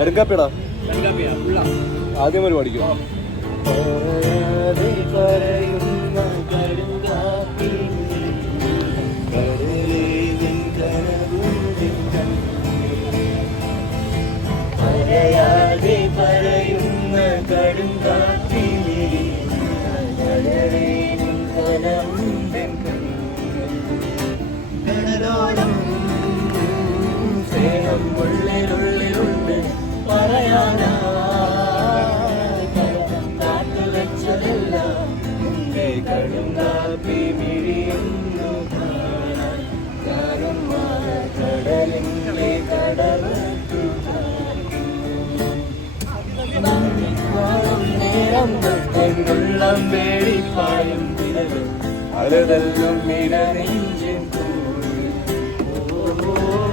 എടുക്കാപ്പിടാ ആദ്യം ഒരു പഠിക്കും. സ്നേഹം ഉള്ളിലുള്ളിലുണ്ട് പറയാനാ കാത്തുവെച്ചതെല്ലാം നിന്റെ കടുങ്കാപ്പി മിഴിയുന്നു കാണാൻ ഞാനും കടലിന്റെ കടവത്തു നേരം തൊട്ടുള്ളം വേടിപ്പായും വിരലും അലതല്ലും ഇടനെഞ്ചിൻ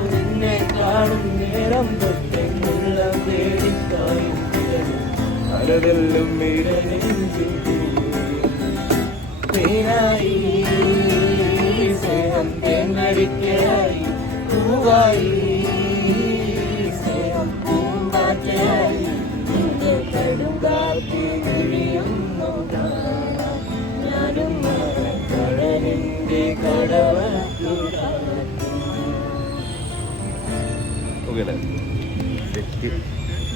നിന്നെ കാണും നേരം തൊട്ടുള്ളം വേടിപ്പായും വിരലും അലതല്ലും ഇടനെഞ്ചിൻ തേനായി സ്നേഹം തേങ്ങടിക്കയായി പൂവായി സ്നേഹം പൂങ്കാറ്റയായി ഞാനും കടലിന്റെ കടവത്തു.